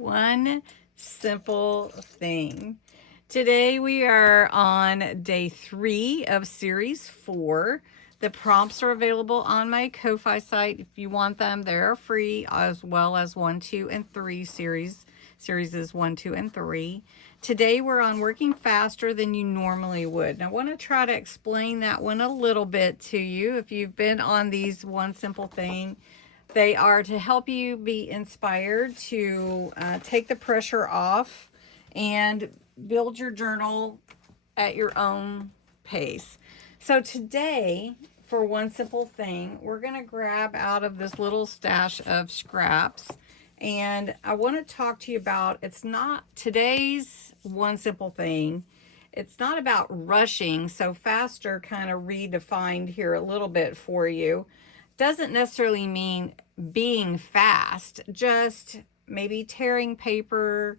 One simple thing. Today we are on day 3 of series 4. The prompts are available on my Ko-Fi site. If you want them, they're free, as well as 1, 2, and 3 series. Series is 1, 2, and 3. Today we're on working faster than you normally would. And I want to try to explain that one a little bit to you. If you've been on these one simple thing, they are to help you be inspired to take the pressure off and build your journal at your own pace. So today, for one simple thing, we're going to grab out of this little stash of scraps. And I want to talk to you about, it's not today's one simple thing. It's not about rushing. So faster kind of redefined here a little bit for you. Doesn't necessarily mean being fast, just maybe tearing paper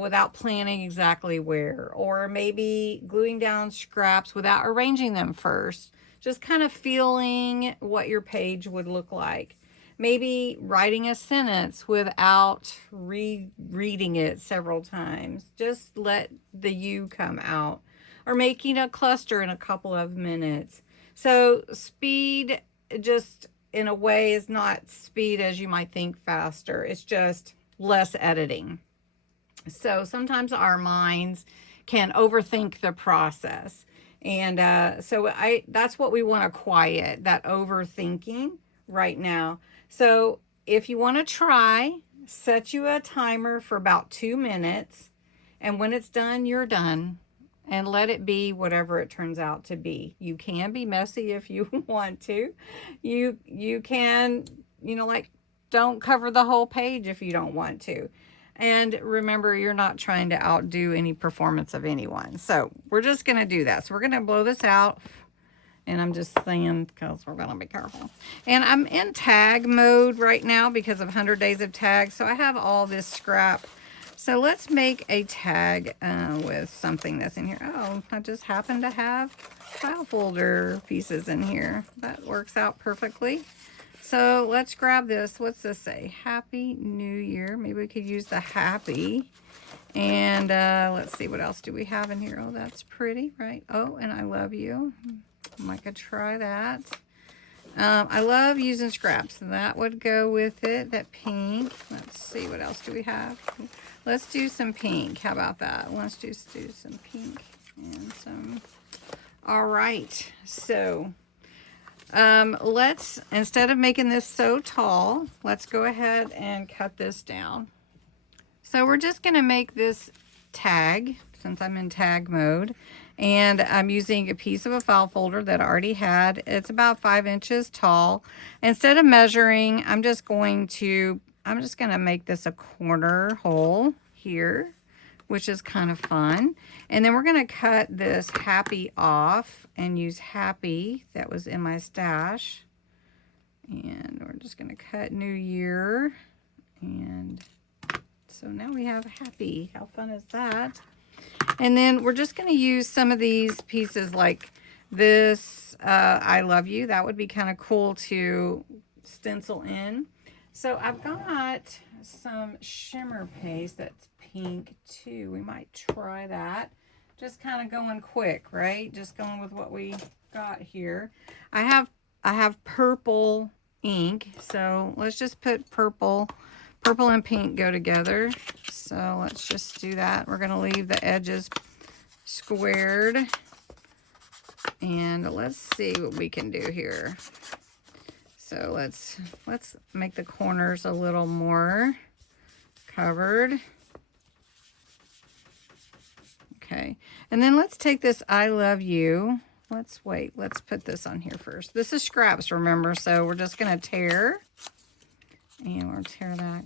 without planning exactly where, or maybe gluing down scraps without arranging them first, just kind of feeling what your page would look like. Maybe writing a sentence without rereading it several times. Just let the you come out. Or making a cluster in a couple of minutes. So speed, just in a way, is not speed as you might think faster. It's just less editing. So sometimes our minds can overthink the process. And so that's what we want to quiet, that overthinking right now. So if you want to try, set you a timer for about 2 minutes. And when it's done, you're done. And let it be whatever it turns out to be. You can be messy if you want to. You can, like, don't cover the whole page if you don't want to. And remember, you're not trying to outdo any performance of anyone. So we're just going to do that. So we're going to blow this out. And I'm just saying because we're going to be careful. And I'm in tag mode right now because of 100 days of tags. So I have all this scrap. So let's make a tag with something that's in here. Oh, I just happen to have file folder pieces in here. That works out perfectly. So let's grab this. What's this say? Happy New Year. Maybe we could use the happy. And let's see, what else do we have in here? Oh, that's pretty, right? Oh, and I love you. I could try that. I love using scraps. That would go with it. That pink. Let's see, what else do we have? Let's do some pink. How about that? Let's just do some pink and some. All right. So let's, instead of making this so tall, let's go ahead and cut this down. So we're just going to make this tag, since I'm in tag mode. And I'm using a piece of a file folder that I already had. It's about 5 inches tall. Instead of measuring, I'm just going to make this a corner hole here, which is kind of fun. And then we're going to cut this happy off and use happy that was in my stash. And we're just going to cut New Year. And so now we have happy. How fun is that? And then we're just going to use some of these pieces like this, I love you. That would be kind of cool to stencil in. So I've got some shimmer paste that's pink too. We might try that. Just kind of going quick, right? Just going with what we got here. I have purple ink. So let's just put purple. Purple and pink go together. So let's just do that. We're going to leave the edges squared. And let's see what we can do here. So let's make the corners a little more covered. Okay. And then let's take this I love you. Let's put this on here first. This is scraps, remember? So we're just going to tear. And we'll tear that.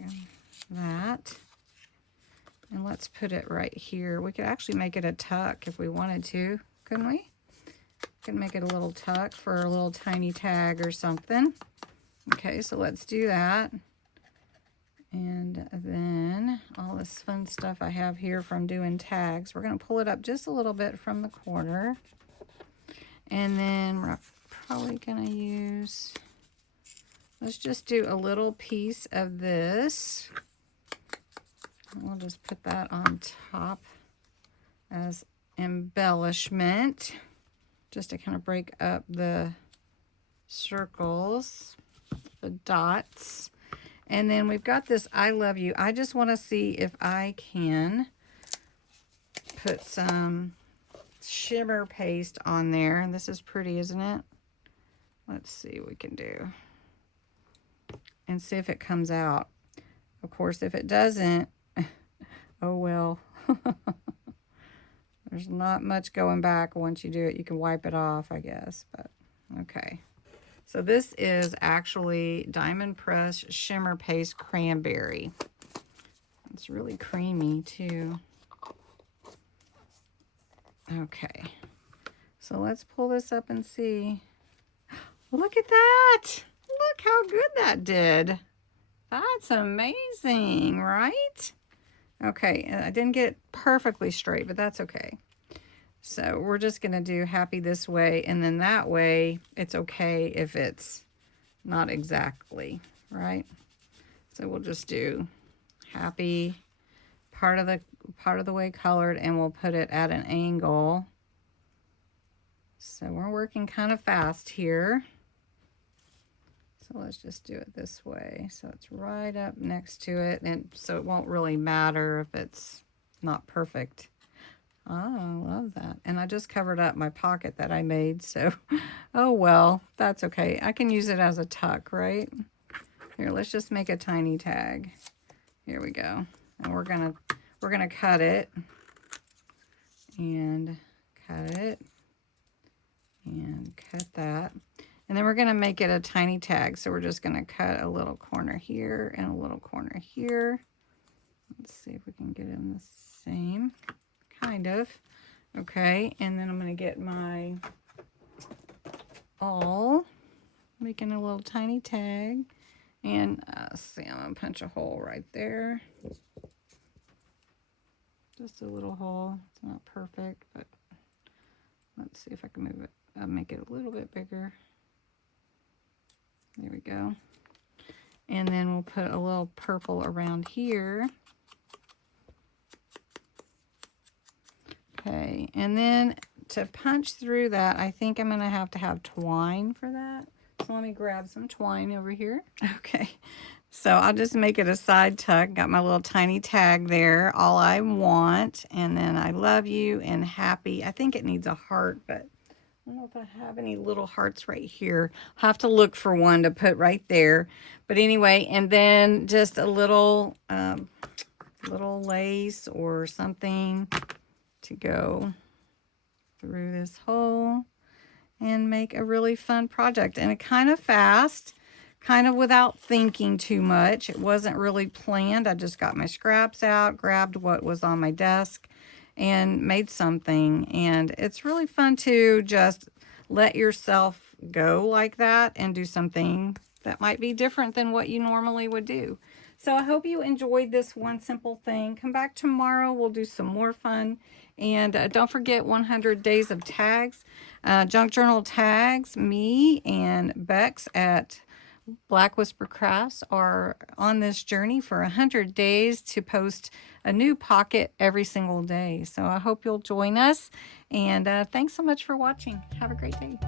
And let's put it right here. We could actually make it a tuck if we wanted to, couldn't we? Could make it a little tuck for a little tiny tag or something. Okay, so let's do that. And then all this fun stuff I have here from doing tags, we're going to pull it up just a little bit from the corner. And then we're probably going to use... Let's just do a little piece of this We'll just put that on top as embellishment, just to kind of break up the circles, the dots. And then we've got this I love you. I just want to see if I can put some shimmer paste on there. And this is pretty, isn't it? Let's see what we can do and see if it comes out. Of course, if it doesn't, oh well. There's not much going back once you do it. You can wipe it off, I guess, but okay. So this is actually Diamond Press Shimmer Paste Cranberry. It's really creamy too. Okay, so let's pull this up and see. Look at that! Look how good that did. That's amazing, right? Okay, I didn't get it perfectly straight, but that's okay. So we're just going to do happy this way, and then that way it's okay if it's not exactly, right? So we'll just do happy part of the way colored, and we'll put it at an angle. So we're working kind of fast here. So let's just do it this way. So it's right up next to it, and so it won't really matter if it's not perfect. Oh, I love that. And I just covered up my pocket that I made, so oh well, that's okay. I can use it as a tuck, right? Here, let's just make a tiny tag. Here we go. And we're gonna cut it and cut it and cut that. And then we're going to make it a tiny tag. So we're just going to cut a little corner here and a little corner here. Let's see if we can get in the same, kind of. Okay, and then I'm going to get my awl, making a little tiny tag. And see, I'm going to punch a hole right there. Just a little hole. It's not perfect, but let's see if I can move it, make it a little bit bigger. There we go. And then we'll put a little purple around here. Okay, and then to punch through that, I think I'm going to have twine for that. So let me grab some twine over here. Okay, so I'll just make it a side tuck. Got my little tiny tag there, all I want. And then I love you and happy. I think it needs a heart, but I don't know if I have any little hearts right here. I'll have to look for one to put right there. But anyway, and then just a little little lace or something to go through this hole and make a really fun project. And it kind of fast, kind of without thinking too much. It wasn't really planned. I just got my scraps out, grabbed what was on my desk, and made something. And it's really fun to just let yourself go like that and do something that might be different than what you normally would do. So I hope you enjoyed this one simple thing. Come back tomorrow. We'll do some more fun. And don't forget 100 days of tags. Junk Journal tags, me and Bex at Black Whisper Crafts are on this journey for 100 days to post a new pocket every single day. So I hope you'll join us. And thanks so much for watching. Have a great day.